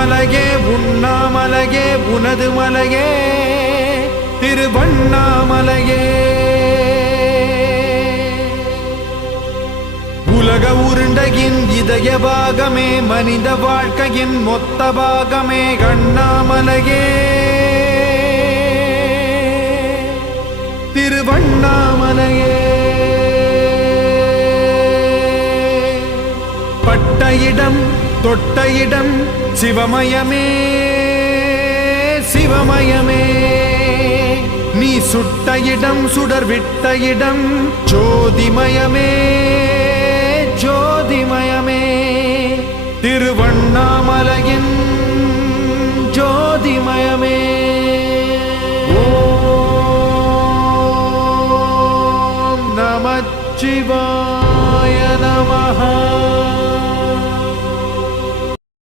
உண்ணாமலையே உண்ணாமலையே உனது மலையே திருவண்ணாமலையே. உலக உருண்டையின் இதய பாகமே மனித வாழ்க்கையின் மொத்த பாகமே அண்ணாமலையே திருவண்ணாமலையே. பட்ட இடம் தொட்ட இடம் சிவமயமே சிவமயமே. நீ சுட்ட இடம் சுடர் விட்ட இடம் ஜோதிமயமே ஜோதிமயமே. திருவண்ணாமலையின் ஜோதிமயமே.